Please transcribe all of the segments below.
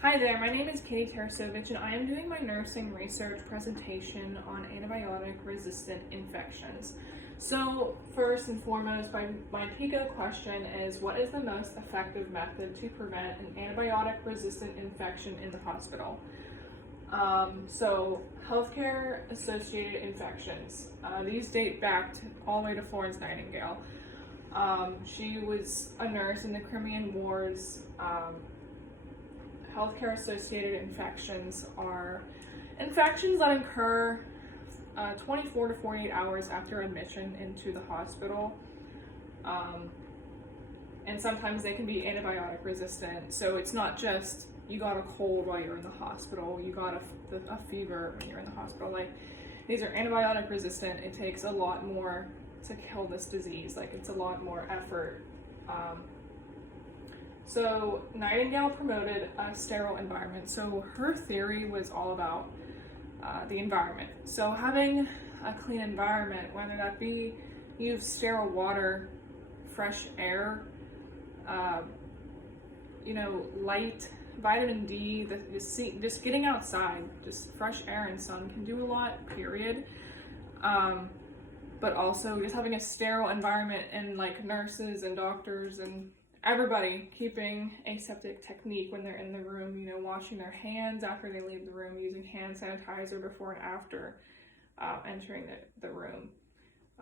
Hi there, my name is Katie Tarasovich and I am doing my nursing research presentation on antibiotic-resistant infections. So first and foremost, my PICO question is, what is the most effective method to prevent an antibiotic-resistant infection in the hospital? So healthcare-associated infections. These date back all the way to Florence Nightingale. She was a nurse in the Crimean Wars. Healthcare-associated infections are infections that occur 24 to 48 hours after admission into the hospital. And sometimes they can be antibiotic resistant. So it's not just you got a cold while you're in the hospital, you got a fever when you're in the hospital. Like, these are antibiotic resistant. It takes a lot more to kill this disease. Like, it's a lot more effort. So Nightingale promoted a sterile environment. So her theory was all about the environment. So having a clean environment, whether that be use sterile water, fresh air, light, vitamin D, just getting outside, just fresh air and sun can do a lot, period. But also just having a sterile environment and like nurses and doctors and everybody keeping aseptic technique when they're in the room, washing their hands after they leave the room, using hand sanitizer before and after entering the room.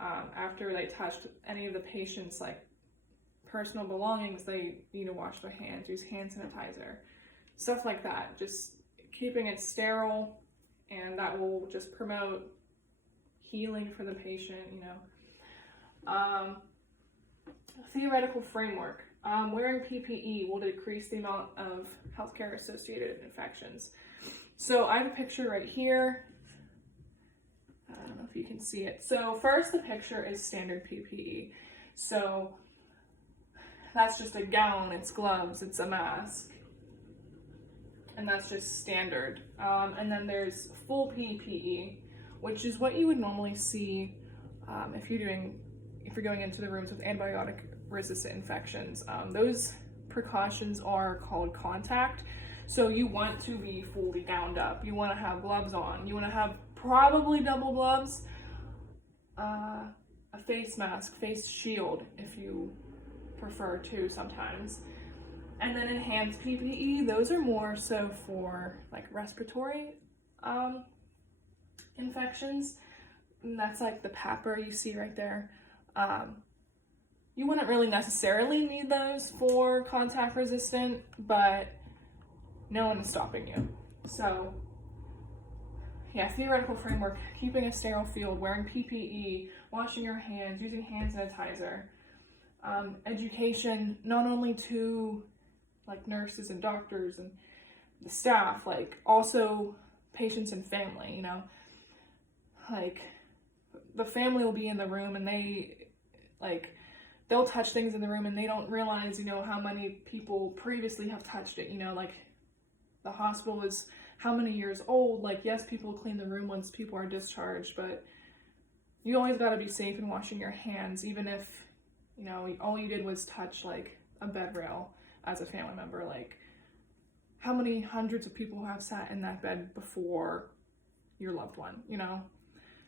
After they touched any of the patient's personal belongings, they need to wash their hands, use hand sanitizer, stuff like that. Just keeping it sterile, and that will just promote healing for the patient, Theoretical framework. Wearing PPE will decrease the amount of healthcare-associated infections. So I have a picture right here. I don't know if you can see it. So first, the picture is standard PPE. So that's just a gown, it's gloves, it's a mask. And that's just standard. And then there's full PPE, which is what you would normally see if you're going into the rooms with antibiotic-resistant infections. Those precautions are called contact. So you want to be fully gowned up. You want to have gloves on. You want to have probably double gloves, a face mask, face shield if you prefer to sometimes. And then enhanced PPE, those are more so for respiratory infections. And that's like the PAPR you see right there. You wouldn't really necessarily need those for contact resistant, but no one is stopping you. So yeah, theoretical framework, keeping a sterile field, wearing PPE, washing your hands, using hand sanitizer. Education, not only to nurses and doctors and the staff, also patients and family, the family will be in the room and they'll touch things in the room and they don't realize, how many people previously have touched it, the hospital is how many years old. Yes, people clean the room once people are discharged, but you always got to be safe in washing your hands, even if, all you did was touch a bed rail as a family member. How many hundreds of people have sat in that bed before your loved one,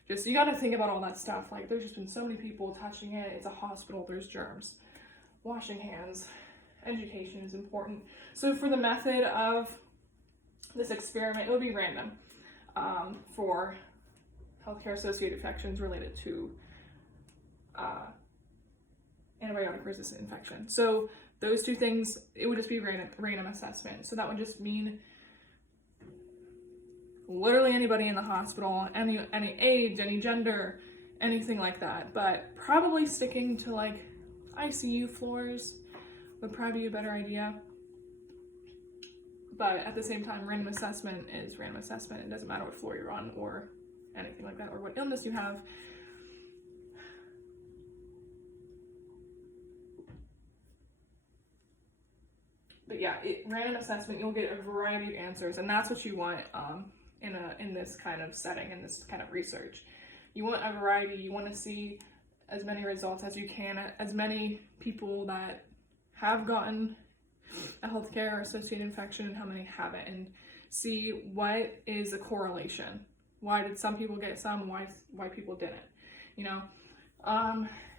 Just, you got to think about all that stuff. There's just been so many people touching it. It's a hospital. There's germs. Washing hands. Education is important. So for the method of this experiment, it would be random for healthcare-associated infections related to antibiotic-resistant infection. So those two things, it would just be random assessment. So that would just mean literally anybody in the hospital, any age, any gender, anything like that. But probably sticking to ICU floors would probably be a better idea. But at the same time, random assessment is random assessment. It doesn't matter what floor you're on or anything like that, or what illness you have. But yeah, random assessment, you'll get a variety of answers, and that's what you want in this kind of setting, in this kind of research. You want a variety. You want to see as many results as you can, as many people that have gotten a healthcare associated infection and how many have it, and see what is the correlation. Why did some people get some, why people didn't, you know?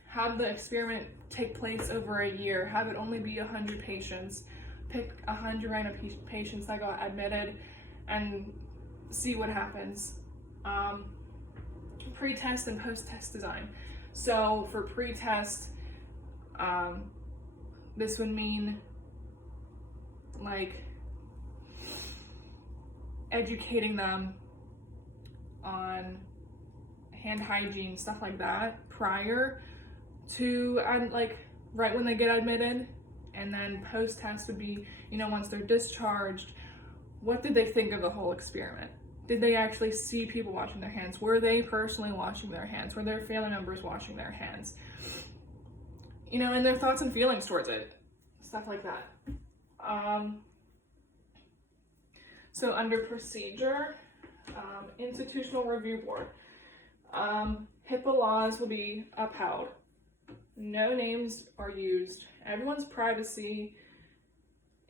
Have the experiment take place over a year, have it only be 100 patients, pick 100 random patients that got admitted, and see what happens. Pre-test and post-test design. So for pre-test, this would mean like educating them on hand hygiene, stuff like that, prior to like right when they get admitted. And then post-test would be, you know, once they're discharged, what did they think of the whole experiment? Did they actually see people washing their hands? Were they personally washing their hands? Were their family members washing their hands? You know, and their thoughts and feelings towards it, stuff like that. So under procedure, institutional review board, HIPAA laws will be upheld. No names are used. Everyone's privacy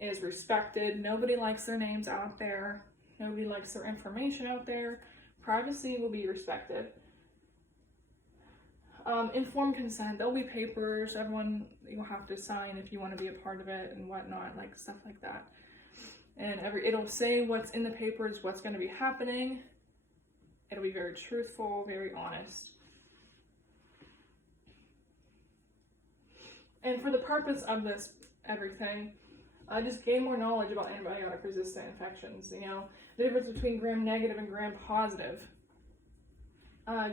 is respected. Nobody likes their names out there. Nobody likes their information out there. Privacy will be respected. Informed consent. There'll be papers. Everyone, you'll have to sign if you want to be a part of it and whatnot, like stuff like that. And it'll say what's in the papers, what's going to be happening. It'll be very truthful, very honest. And for the purpose of this everything, just gain more knowledge about antibiotic-resistant infections. You know, the difference between gram-negative and gram-positive.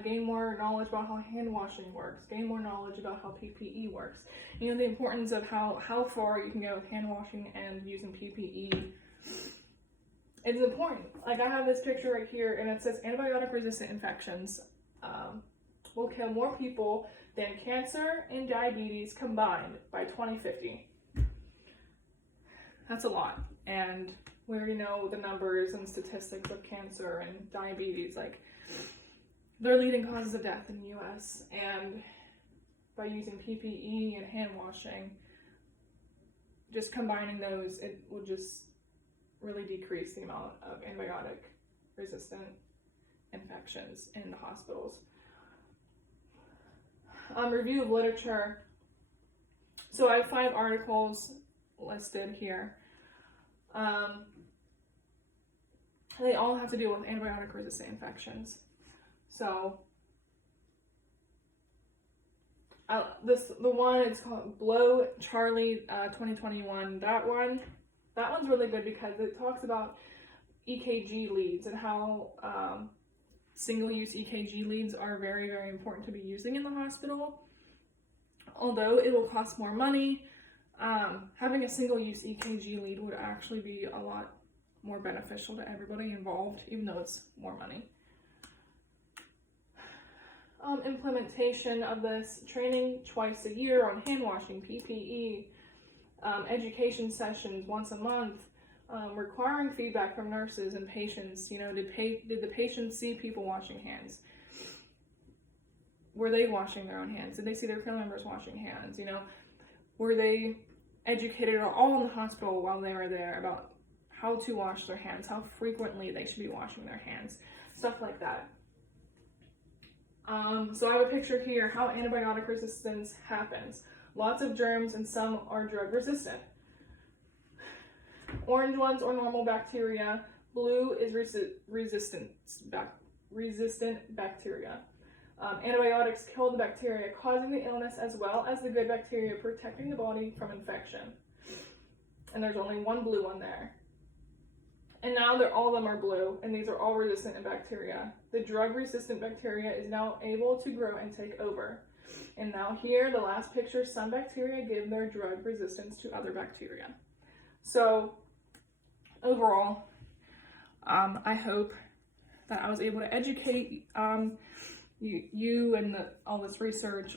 Gain more knowledge about how hand washing works. Gain more knowledge about how PPE works. You know, the importance of how far you can go with hand washing and using PPE. It's important. Like I have this picture right here, and it says antibiotic-resistant infections will kill more people than cancer and diabetes combined by 2050. That's a lot. And we already know the numbers and statistics of cancer and diabetes. Like, they're leading causes of death in the US. And by using PPE and hand washing, just combining those, it will just really decrease the amount of antibiotic resistant infections in the hospitals. Review of literature. So I have 5 articles listed here. They all have to deal with antibiotic resistant infections. So the one, it's called Blow Charlie 2021. That one's really good because it talks about EKG leads and how single-use EKG leads are very, very important to be using in the hospital. Although it will cost more money, having a single-use EKG lead would actually be a lot more beneficial to everybody involved, even though it's more money. Implementation of this, training twice a year on hand washing, PPE, education sessions once a month, requiring feedback from nurses and patients. You know, did the patients see people washing hands? Were they washing their own hands? Did they see their family members washing hands? You know, were they educated at all in the hospital while they were there about how to wash their hands, how frequently they should be washing their hands, stuff like that. So I have a picture here how antibiotic resistance happens. Lots of germs and some are drug resistant. Orange ones are normal bacteria. Blue is resistant bacteria. Antibiotics kill the bacteria causing the illness as well as the good bacteria protecting the body from infection. And there's only one blue one there. And now all of them are blue, and these are all resistant in bacteria. The drug-resistant bacteria is now able to grow and take over. And now here, the last picture, some bacteria give their drug resistance to other bacteria. So overall, I hope that I was able to educate you and all this research